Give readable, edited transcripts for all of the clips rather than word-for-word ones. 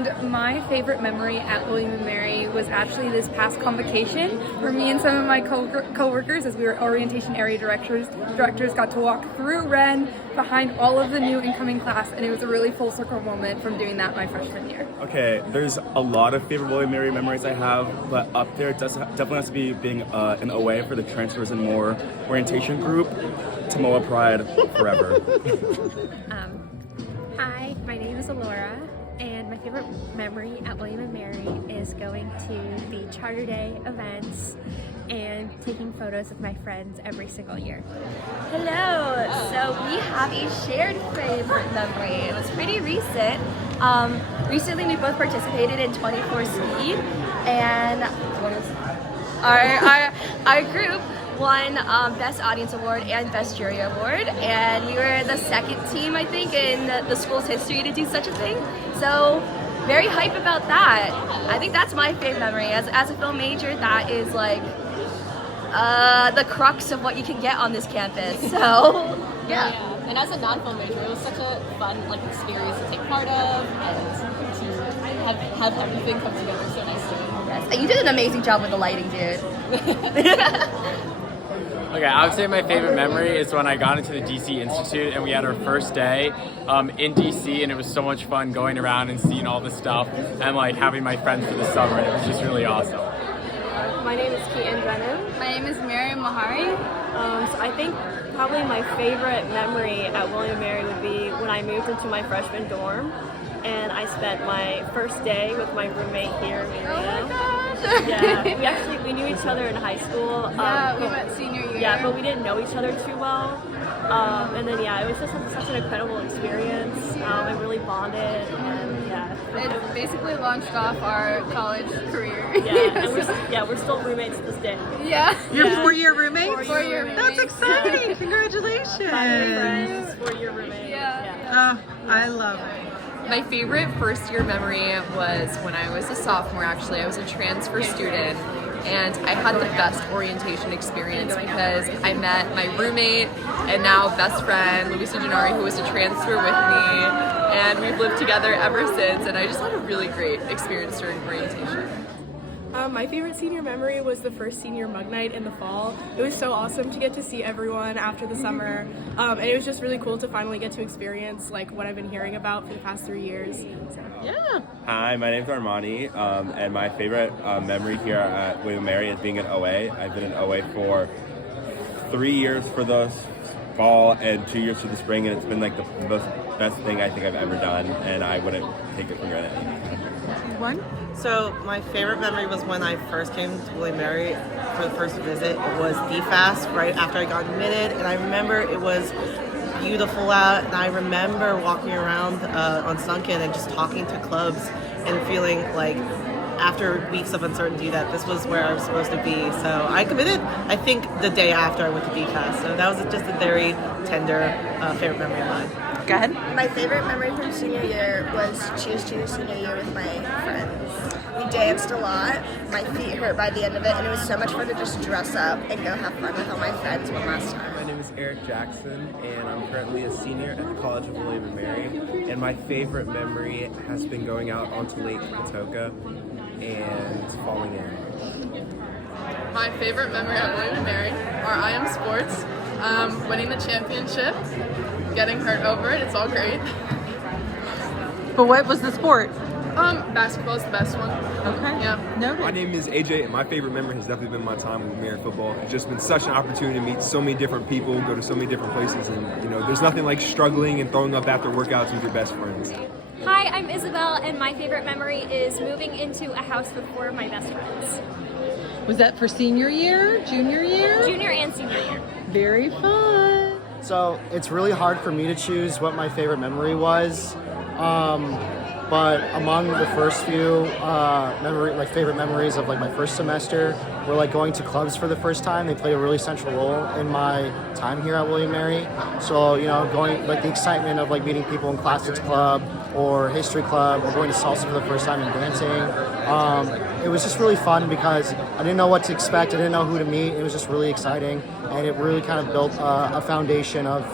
And my favorite memory at William & Mary was actually this past convocation where me and some of my co-workers, as we were orientation area directors got to walk through Ren behind all of the new incoming class, and it was a really full circle moment from doing that my freshman year. Okay, there's a lot of favorite William & Mary memories I have, but up there definitely has to be being an OA for the Transfers and More orientation group. Tomoa Pride forever. Hi, my name is Alora, and my favorite memory at William & Mary is going to the Charter Day events and taking photos with my friends every single year. Hello! So we have a shared favorite memory. It was pretty recent. Recently we both participated in 24 Speed, and our group won Best Audience Award and Best Jury Award, and we were the second team, I think, in the school's history to do such a thing. So very hype about that. I think that's my favorite memory. As a film major, that is like the crux of what you can get on this campus. So yeah. And as a non-film major, it was such a fun experience to take part of and to have everything come together so nicely. Yes. And you did an amazing job with the lighting, dude. Okay, I would say my favorite memory is when I got into the DC Institute and we had our first day in DC, and it was so much fun going around and seeing all the stuff and like having my friends for the summer, and it was just really awesome. My name is Keaton Brennan. My name is Miriam Mahari. So I think probably my favorite memory at William & Mary would be when I moved into my freshman dorm and I spent my first day with my roommate here, Miriam. Oh my gosh! Yeah, we knew each other in high school. We met senior year. Yeah, but we didn't know each other too well. And then it was just such an incredible experience. I really bonded, and It basically launched off our college career. Yeah, and we're still roommates to this day. Yeah. You're 4-year roommates? 4-year roommates. That's exciting! Congratulations! 5 friends, 4-year roommate. Yeah. Oh, I love it. My favorite first year memory was when I was a sophomore, actually. I was a transfer student, and I had the best orientation experience because I met my roommate and now best friend, Luisa Gennari, who was a transfer with me, and we've lived together ever since, and I just had a really great experience during orientation. My favorite senior memory was the first senior mug night in the fall. It was so awesome to get to see everyone after the summer, and it was just really cool to finally get to experience like what I've been hearing about for the past 3 years. So. Yeah. Hi, my name's Armani, and my favorite memory here at William & Mary is being an OA. I've been an OA for 3 years for the fall and 2 years for the spring, and it's been like the best thing I think I've ever done, and I wouldn't take it for granted. One? So my favorite memory was when I first came to William & Mary for the first visit. It was DFAS right after I got admitted, and I remember it was beautiful out, and I remember walking around on Sunken and just talking to clubs and feeling like after weeks of uncertainty that this was where I was supposed to be. So I committed, I think, the day after I went to DFAS. So that was just a very tender favorite memory of mine. Go ahead. My favorite memory from senior year was Cheers to the senior year with my friends. We danced a lot. My feet hurt by the end of it, and it was so much fun to just dress up and go have fun with all my friends one last time. My name is Eric Jackson, and I'm currently a senior at the College of William & Mary. And my favorite memory has been going out onto Lake Patoka and falling in. My favorite memory at William & Mary are IM Sports, winning the championship, getting hurt over it, it's all great. But what was the sport? Basketball is the best one. Okay. Yeah. No. My name is AJ, and my favorite memory has definitely been my time with Mary football. It's just been such an opportunity to meet so many different people, go to so many different places, and there's nothing like struggling and throwing up after workouts with your best friends. Hi, I'm Isabel, and my favorite memory is moving into a house with 4 of my best friends. Was that for senior year, junior year? Junior and senior year. Very fun. So it's really hard for me to choose what my favorite memory was. But among the first few favorite memories of my first semester were going to clubs for the first time. They played a really central role in my time here at William & Mary. So going the excitement of meeting people in classics club or history club or going to salsa for the first time and dancing. It was just really fun because I didn't know what to expect. I didn't know who to meet. It was just really exciting, and it really kind of built a foundation of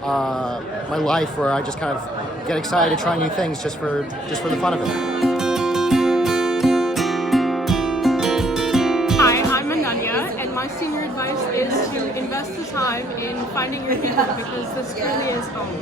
my life where I just kind of get excited to try new things just for the fun of it. time in finding your family because this truly is home.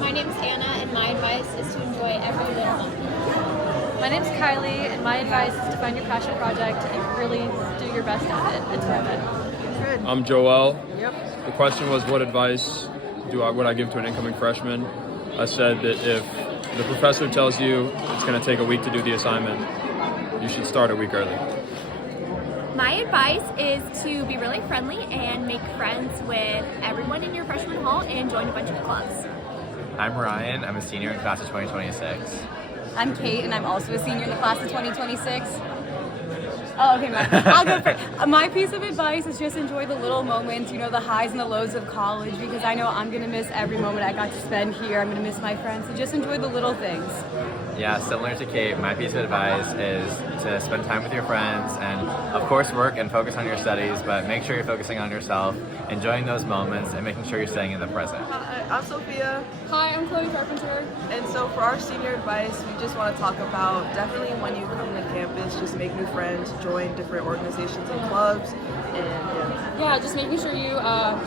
My name's Hannah, and my advice is to enjoy every little moment. My name's Kylie, and my advice is to find your passion project and really do your best at it and throw it. I'm Joel. Yep. The question was, what advice would I give to an incoming freshman? I said that if the professor tells you it's going to take a week to do the assignment, you should start a week early. My advice is to be really friendly and make friends with everyone in your freshman hall and join a bunch of clubs. I'm Ryan. I'm a senior in class of 2026. I'm Kate, and I'm also a senior in the class of 2026. Oh, okay, I'll go first. My piece of advice is just enjoy the little moments, you know, the highs and the lows of college, because I know I'm going to miss every moment I got to spend here. I'm going to miss my friends, so just enjoy the little things. Yeah, similar to Kate, my piece of advice is to spend time with your friends and, of course, work and focus on your studies, but make sure you're focusing on yourself, enjoying those moments, and making sure you're staying in the present. Hi, I'm Sophia. Hi, I'm Chloe Carpenter. And so for our senior advice, we just want to talk about definitely when you come to campus, just make new friends, join different organizations and clubs, and Yeah, just making sure you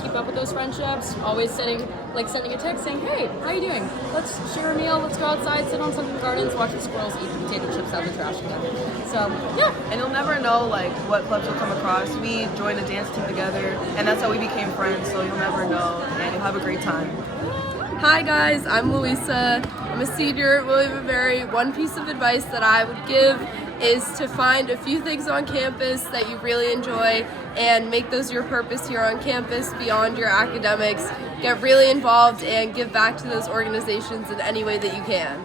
keep up with those friendships, always sending a text saying, hey, how you doing? Let's share a meal, let's go outside, sit on some gardens, watch the squirrels eat the potato chips out of the trash together. So, yeah. And you'll never know what clubs you'll come across. We joined a dance team together, and that's how we became friends, so you'll never know, and you'll have a great time. Hi guys, I'm Louisa. I'm a senior at William & Mary. One piece of advice that I would give is to find a few things on campus that you really enjoy and make those your purpose here on campus beyond your academics. Get really involved and give back to those organizations in any way that you can.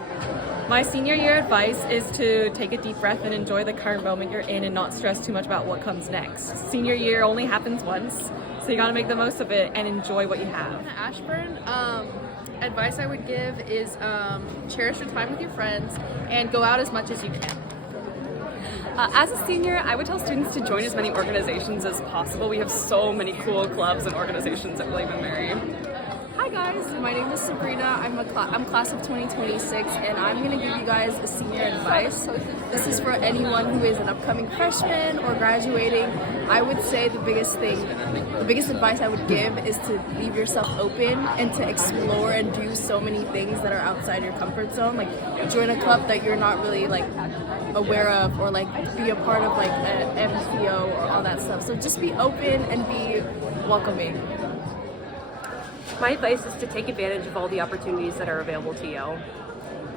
My senior year advice is to take a deep breath and enjoy the current moment you're in and not stress too much about what comes next. Senior year only happens once, so you gotta make the most of it and enjoy what you have. Ashburn, advice I would give is cherish your time with your friends and go out as much as you can. As a senior, I would tell students to join as many organizations as possible. We have so many cool clubs and organizations at William & Mary. Hi guys, my name is Sabrina. I'm class of 2026, and I'm going to give you guys a senior advice. This is for anyone who is an upcoming freshman or graduating. I would say the biggest advice I would give is to leave yourself open and to explore and do so many things that are outside your comfort zone. Like join a club that you're not really aware of, or be a part of an MCO or all that stuff. So just be open and be welcoming. My advice is to take advantage of all the opportunities that are available to you.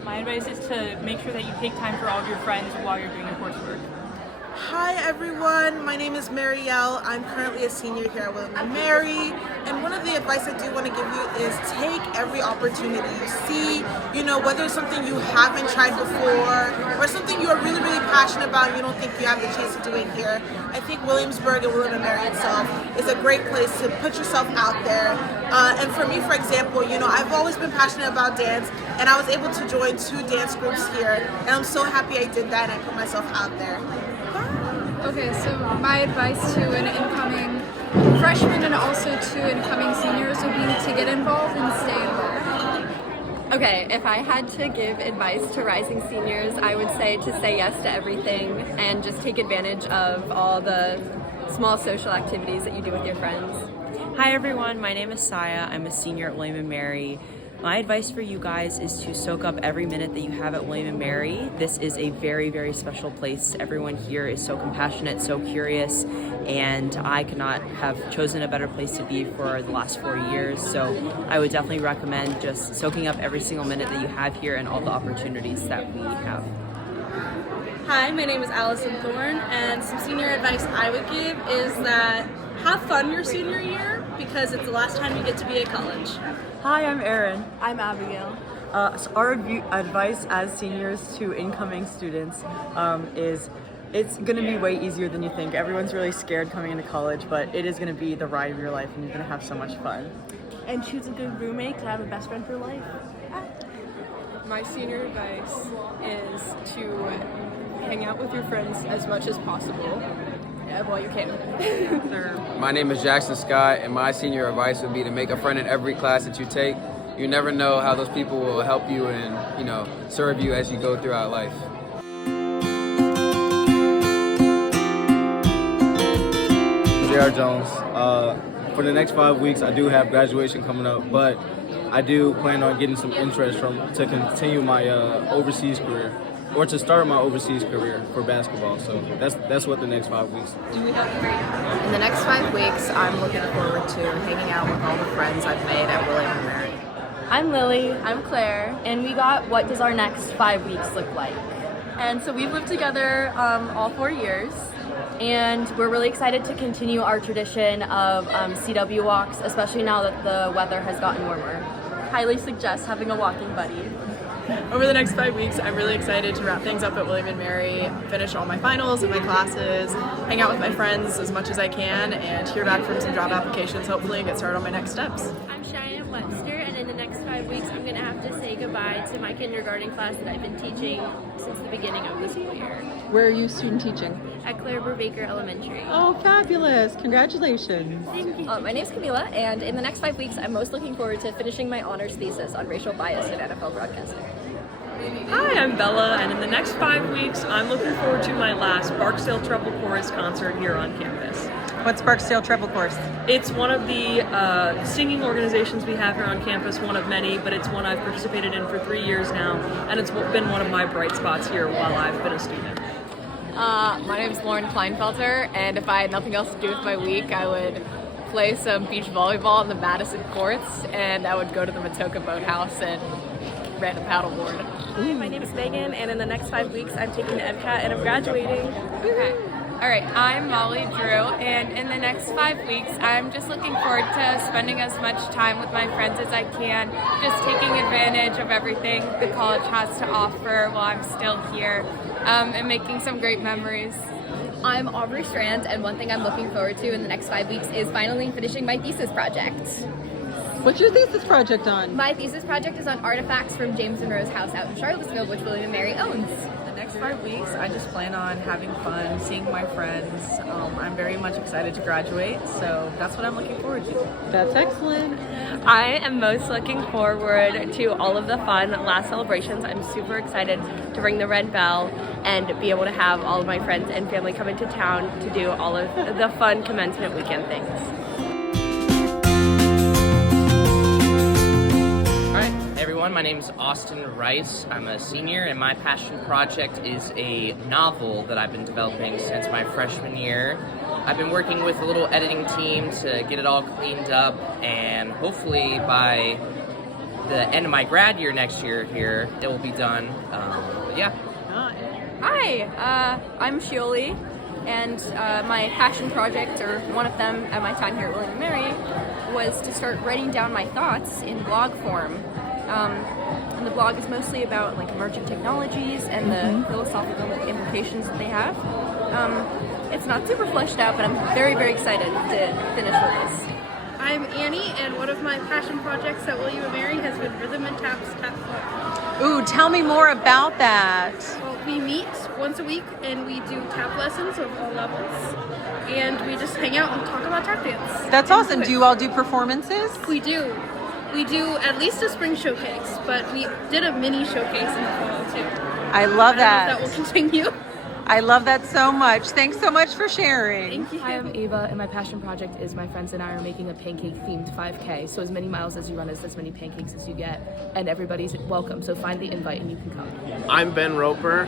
My advice is to make sure that you take time for all of your friends while you're doing your coursework. Hi everyone, my name is Marielle. I'm currently a senior here at William & Mary, and one of the advice I do want to give you is take every opportunity you see, whether it's something you haven't tried before or something you're really, really passionate about and you don't think you have the chance to do it here. I think Williamsburg and William & Mary itself is a great place to put yourself out there. And for me, for example, I've always been passionate about dance, and I was able to join 2 dance groups here, and I'm so happy I did that and I put myself out there. Okay, so my advice to an incoming freshman and also to incoming seniors would be to get involved and stay involved. Okay, if I had to give advice to rising seniors, I would say to say yes to everything and just take advantage of all the small social activities that you do with your friends. Hi everyone, my name is Saya. I'm a senior at William & Mary. My advice for you guys is to soak up every minute that you have at William & Mary. This is a very, very special place. Everyone here is so compassionate, so curious, and I could not have chosen a better place to be for the last 4 years. So I would definitely recommend just soaking up every single minute that you have here and all the opportunities that we have. Hi, my name is Allison Thorne, and some senior advice I would give is that have fun your senior year because it's the last time you get to be at college. Hi, I'm Erin. I'm Abigail. So our advice as seniors to incoming students is it's going to be way easier than you think. Everyone's really scared coming into college, but it is going to be the ride of your life and you're going to have so much fun. And choose a good roommate to have a best friend for life. My senior advice is to hang out with your friends as much as possible. While you can. My name is Jackson Scott, and my senior advice would be to make a friend in every class that you take. You never know how those people will help you and serve you as you go throughout life. J.R. Jones. for the next 5 weeks, I do have graduation coming up, but I do plan on getting some interest to continue my overseas career, or to start my overseas career for basketball. So that's what the next 5 weeks. In the next 5 weeks, I'm looking forward to hanging out with all the friends I've made at William & Mary. I'm Lily. I'm Claire. And we got what does our next 5 weeks look like? And so we've lived together all 4 years. And we're really excited to continue our tradition of CW walks, especially now that the weather has gotten warmer. Highly suggest having a walking buddy. Over the next 5 weeks, I'm really excited to wrap things up at William & Mary, finish all my finals and my classes, hang out with my friends as much as I can, and hear back from some job applications, hopefully, and get started on my next steps. I'm Cheyenne Webster, and in the next 5 weeks, I'm going to have to say goodbye to my kindergarten class that I've been teaching since the beginning of the school year. Where are you student teaching? At Claire Baker Elementary. Oh, fabulous. Congratulations. Thank you. My name's Camila, and in the next 5 weeks, I'm most looking forward to finishing my honors thesis on racial bias in NFL broadcasting. Hi, I'm Bella, and in the next 5 weeks, I'm looking forward to my last Barksdale Treble Chorus concert here on campus. What's Barksdale Treble Chorus? It's one of the singing organizations we have here on campus, one of many, but it's one I've participated in for 3 years now, and it's been one of my bright spots here while I've been a student. My name is Lauren Kleinfelter, and if I had nothing else to do with my week, I would play some beach volleyball in the Madison courts, and I would go to the Matoka Boathouse and rent a paddleboard. Hi, my name is Megan, and in the next 5 weeks, I'm taking the MCAT and I'm graduating. Okay. All right, I'm Molly Drew, and in the next 5 weeks, I'm just looking forward to spending as much time with my friends as I can, just taking advantage of everything the college has to offer while I'm still here, and making some great memories. I'm Aubrey Strand, and one thing I'm looking forward to in the next 5 weeks is finally finishing my thesis project. What's your thesis project on? My thesis project is on artifacts from James Monroe's house out in Charlottesville, which William & Mary owns. The next 5 weeks, I just plan on having fun, seeing my friends. I'm very much excited to graduate, so that's what I'm looking forward to. That's excellent. I am most looking forward to all of the fun last celebrations. I'm super excited to ring the red bell and be able to have all of my friends and family come into town to do all of the fun commencement weekend things. Everyone, my name is Austin Rice. I'm a senior, and my passion project is a novel that I've been developing since my freshman year. I've been working with a little editing team to get it all cleaned up, and hopefully by the end of my grad year next year here, it will be done. Yeah. Hi, I'm Shioli, and my passion project, or one of them at my time here at William & Mary, was to start writing down my thoughts in blog form. And the blog is mostly about like emerging technologies and the philosophical implications that they have. It's not super fleshed out, but I'm very, very excited to finish with this. I'm Annie, and one of my passion projects at William & Mary has been Rhythm and Taps Tap Club. Ooh, tell me more about that. Well, we meet once a week and we do tap lessons of all levels, and we just hang out and talk about tap dance. That's awesome. Do you all do performances? We do. We do at least a spring showcase, but we did a mini showcase in the fall too. I love that. That will continue. I love that so much. Thanks so much for sharing. Thank you. Hi, I'm Ava, and my passion project is my friends and I are making a pancake-themed 5K. So as many miles as you run is as many pancakes as you get, and everybody's welcome. So find the invite and you can come. I'm Ben Roper,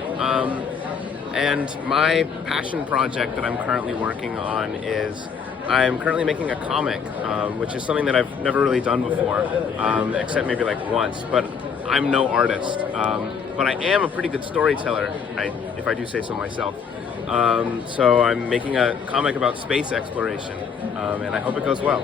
and my passion project that I'm currently working on is I'm currently making a comic, which is something that I've never really done before, except maybe like once, but I'm no artist. But I am a pretty good storyteller, if I do say so myself. So I'm making a comic about space exploration, and I hope it goes well.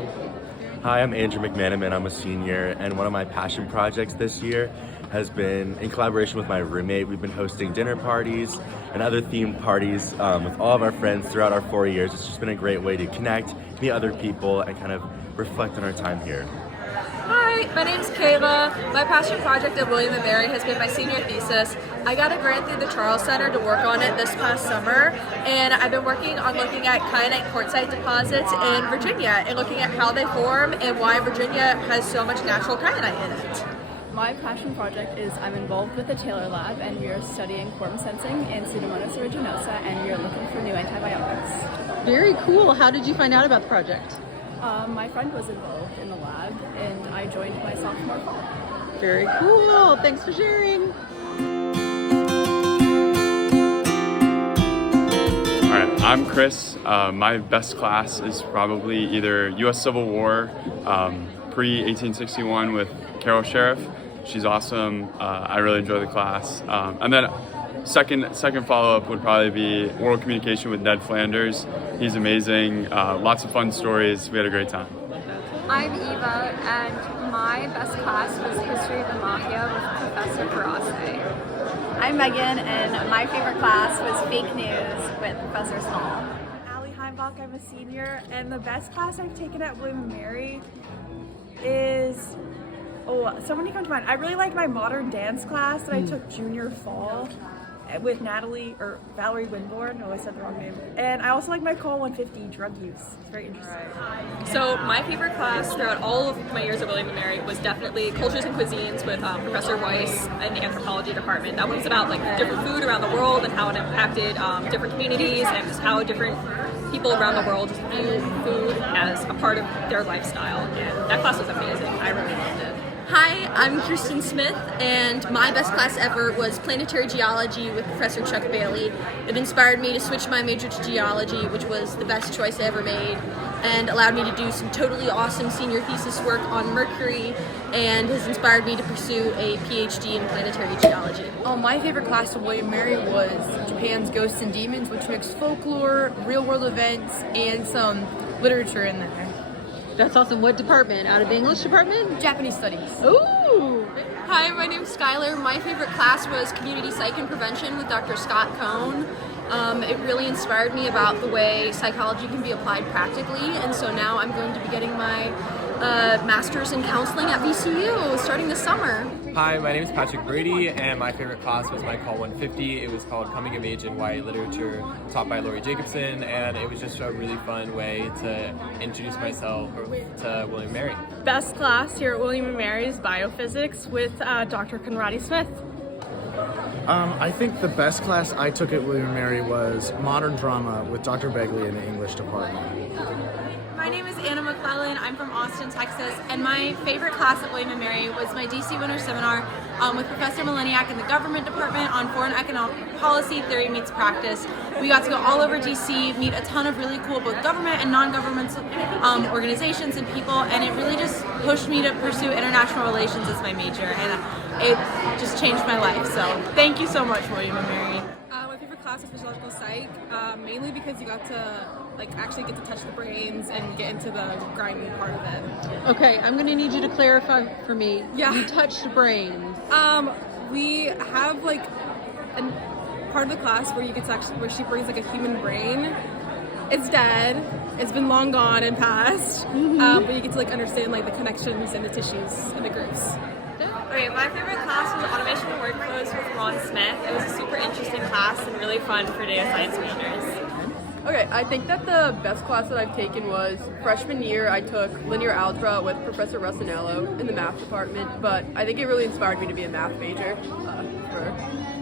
Hi, I'm Andrew McManaman. I'm a senior, and one of my passion projects this year has been, in collaboration with my roommate, we've been hosting dinner parties and other themed parties with all of our friends throughout our 4 years. It's just been a great way to connect, meet other people, and kind of reflect on our time here. Hi, my name's Kayla. My passion project at William & Mary has been my senior thesis. I got a grant through the Charles Center to work on it this past summer, and I've been working on looking at kyanite quartzite deposits in Virginia and looking at how they form and why Virginia has so much natural kyanite in it. My passion project is I'm involved with the Taylor Lab, and we are studying quorum sensing in Pseudomonas aeruginosa, and we are looking for new antibiotics. Very cool. How did you find out about the project? My friend was involved in the lab, and I joined my sophomore fall. Very cool. Thanks for sharing. All right, I'm Chris. My best class is probably either U.S. Civil War, pre-1861 with Carol Sheriff. She's awesome. I really enjoy the class. And then second follow-up would probably be World Communication with Ned Flanders. He's amazing. Lots of fun stories. We had a great time. I'm Eva, and my best class was History of the Mafia with Professor Ferocity. I'm Megan, and my favorite class was Fake News with Professor Small. Allie Heimbach, I'm a senior, and the best class I've taken at William & Mary is, so many come to mind. I really like my modern dance class that I took junior fall with Valerie Winborn. I said the wrong name. And I also like my Call 150 drug use. It's very interesting. So my favorite class throughout all of my years at William & Mary was definitely Cultures and Cuisines with Professor Weiss in the anthropology department. That one's about like different food around the world and how it impacted different communities and just how different people around the world just view food as a part of their lifestyle. And that class was amazing. I really loved it. Hi, I'm Kirsten Smith, and my best class ever was Planetary Geology with Professor Chuck Bailey. It inspired me to switch my major to geology, which was the best choice I ever made, and allowed me to do some totally awesome senior thesis work on Mercury, and has inspired me to pursue a PhD in planetary geology. My favorite class at William & Mary was Japan's Ghosts and Demons, which mixed folklore, real-world events, and some literature in there. That's awesome. What department? Out of English department? Japanese studies. Ooh! Hi, my name's Skylar. My favorite class was Community Psych and Prevention with Dr. Scott Cohn. It really inspired me about the way psychology can be applied practically, and so now I'm going to be getting my master's in counseling at VCU starting this summer. Hi, my name is Patrick Brady, and my favorite class was my Call 150. It was called Coming of Age in YA Literature, taught by Lori Jacobson, and it was just a really fun way to introduce myself to William & Mary. Best class here at William & Mary is Biophysics with Dr. Conradi Smith. I think the best class I took at William & Mary was Modern Drama with Dr. Begley in the English department. My name is Anna McClellan. I'm from Austin, Texas, and my favorite class at William & Mary was my DC Winter Seminar with Professor Mileniak in the Government Department on Foreign Economic Policy, Theory Meets Practice. We got to go all over DC, meet a ton of really cool both government and non-governmental organizations and people, and it really just pushed me to pursue international relations as my major, and it just changed my life. So thank you so much, William & Mary. My favorite class was Physiological Psych, mainly because you got to actually get to touch the brains and get into the grimy part of it. Okay, I'm going to need you to clarify for me. Yeah. You touched brains. We have a part of the class where you get to where she brings a human brain. It's dead. It's been long gone and passed. But you get to understand the connections and the tissues and the grooves. Okay, my favorite class was Automation and Workflows with Ron Smith. It was a super interesting class and really fun for data science majors. Okay, I think that the best class that I've taken was freshman year. I took linear algebra with Professor Rossinello in the math department, but I think it really inspired me to be a math major for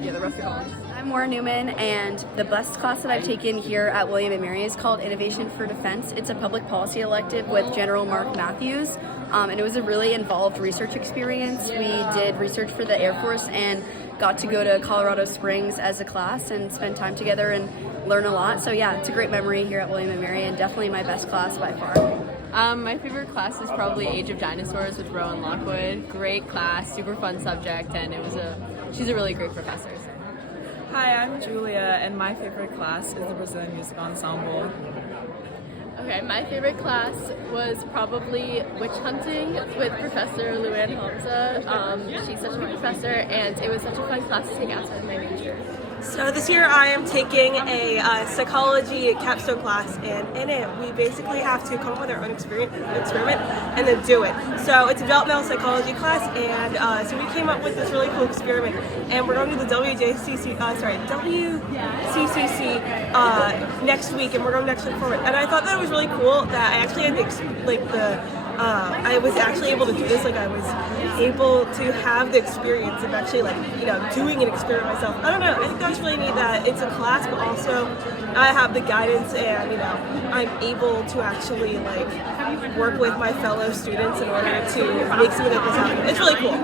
the rest of college. I'm Maura Newman, and the best class that I've taken here at William & Mary is called Innovation for Defense. It's a public policy elective with General Mark Matthews, and it was a really involved research experience. We did research for the Air Force and got to go to Colorado Springs as a class and spend time together and learn a lot. So yeah, it's a great memory here at William & Mary, and definitely my best class by far. My favorite class is probably Age of Dinosaurs with Rowan Lockwood. Great class, super fun subject, and she's a really great professor. So. Hi, I'm Julia, and my favorite class is the Brazilian Music Ensemble. Okay, my favorite class was probably Witch Hunting with Professor Luann Hamza. She's such a good professor, and it was such a fun class to take outside of my major. So this year I am taking a psychology capstone class, and in it we basically have to come up with our own experiment and then do it. So it's a developmental psychology class, and so we came up with this really cool experiment, and we're going to the WCCC next week, and we're going to actually perform it. And I thought that it was really cool that I actually had I was actually able to do this. I was able to have the experience of actually doing an experiment myself. I don't know. I think that's really neat that it's a class, but also I have the guidance, and I'm able to actually work with my fellow students in order to make something like this happen. It's really cool.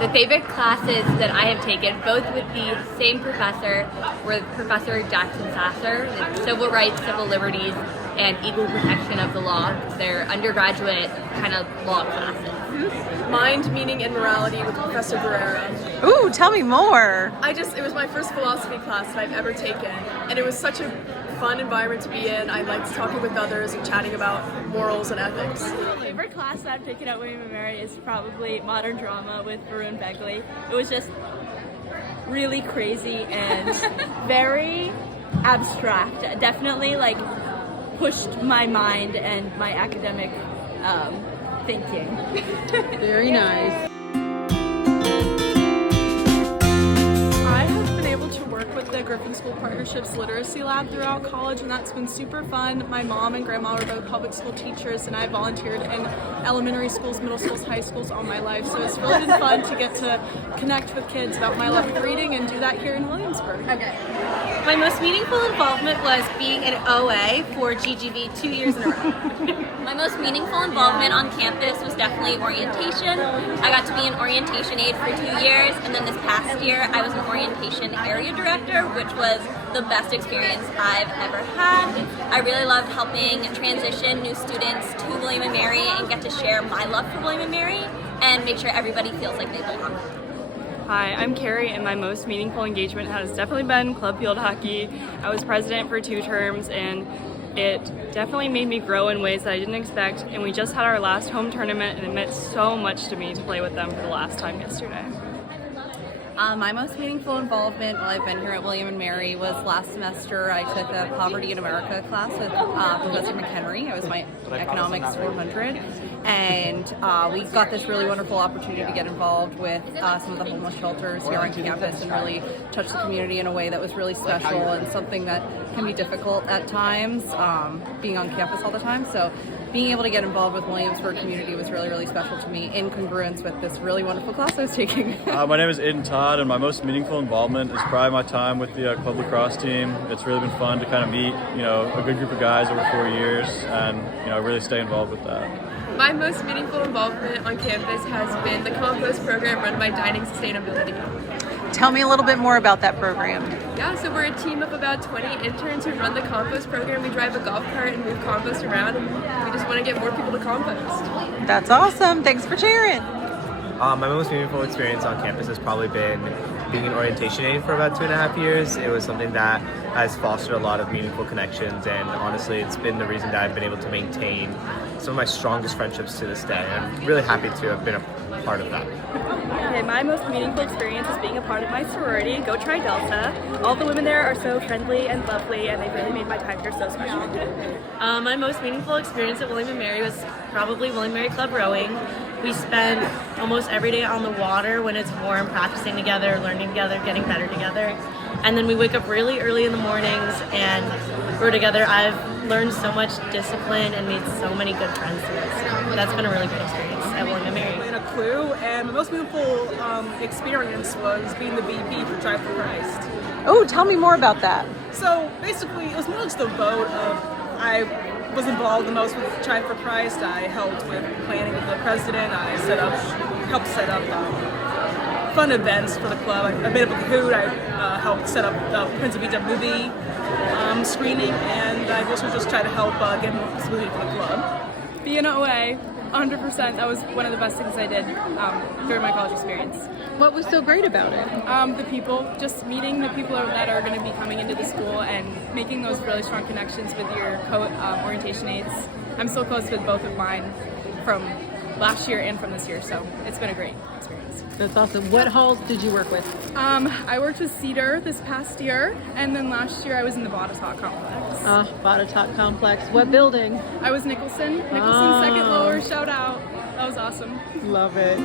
The favorite classes that I have taken, both with the same professor, were Professor Jackson Sasser, the Civil Rights, Civil Liberties, and Equal Protection of the Law. They're undergraduate kind of law classes. Mind, Meaning, and Morality with Professor Guerrero. Ooh, tell me more. It was my first philosophy class that I've ever taken, and it was such a fun environment to be in. I liked talking with others and chatting about morals and ethics. My favorite class that I've taken at William & Mary is probably Modern Drama with Varun Begley. It was just really crazy and very abstract. Definitely like pushed my mind and my academic thinking. Very nice. I have been able to work with the Griffin School Partnerships Literacy Lab throughout college, and that's been super fun. My mom and grandma were both public school teachers, and I volunteered in elementary schools, middle schools, high schools all my life, so it's really been fun to get to connect with kids about my love of reading and do that here in Williamsburg. Okay. My most meaningful involvement was being an OA for GGV 2 years in a row. My most meaningful involvement on campus was definitely orientation. I got to be an orientation aide for 2 years, and then this past year I was an orientation area director, which was the best experience I've ever had. I really loved helping transition new students to William & Mary and get to share my love for William & Mary and make sure everybody feels like they belong. Hi, I'm Carrie, and my most meaningful engagement has definitely been club field hockey. I was president for 2 terms, and it definitely made me grow in ways that I didn't expect, and we just had our last home tournament, and it meant so much to me to play with them for the last time yesterday. My most meaningful involvement while I've been here at William & Mary was last semester. I took a Poverty in America class with Professor McHenry. It was my Economics 400. And we got this really wonderful opportunity to get involved with some of the homeless shelters here on campus and really touch the community in a way that was really special and something that can be difficult at times, being on campus all the time. So being able to get involved with Williamsburg community was really, really special to me in congruence with this really wonderful class I was taking. My name is Aiden Todd, and my most meaningful involvement is probably my time with the club lacrosse team. It's really been fun to kind of meet, a good group of guys over 4 years and, really stay involved with that. My most meaningful involvement on campus has been the compost program run by Dining Sustainability. Tell me a little bit more about that program. Yeah, so we're a team of about 20 interns who run the compost program. We drive a golf cart and move compost around, and we just want to get more people to compost. That's awesome. Thanks for sharing. My most meaningful experience on campus has probably been being an orientation aide for about 2.5 years. It was something that has fostered a lot of meaningful connections, and honestly, it's been the reason that I've been able to maintain some of my strongest friendships to this day. I'm really happy to have been a part of that. Okay, my most meaningful experience is being a part of my sorority, Go Tri Delta. All the women there are so friendly and lovely, and they really made my time here so special. My most meaningful experience at William & Mary was probably William & Mary Club rowing. We spend almost every day on the water when it's warm, practicing together, learning together, getting better together. And then we wake up really early in the mornings and row together. I've learned so much discipline and made so many good friends through it. So that's been a really great experience at William & Mary. In a clue, and my most meaningful experience was being the VP for Drive for Christ. Oh, tell me more about that. So basically, it was more just the vote of I was involved the most with Drive for Christ. I helped with planning with the president. I helped set up fun events for the club. I made up a Kahoot. I helped set up the Prince of Egypt movie screening, and I also just tried to help get more visibility for the club. Being an OA, 100%, that was one of the best things I did during my college experience. What was so great about it? The people, just meeting the people that are going to be coming into the school and making those really strong connections with your orientation aides. I'm so close with both of mine from last year and from this year, so it's been a great experience. That's awesome. What halls did you work with? I worked with Cedar this past year, and then last year I was in the Botetourt complex. Botetourt complex. What building? I was Nicholson. Second floor, shout out. That was awesome. Love it.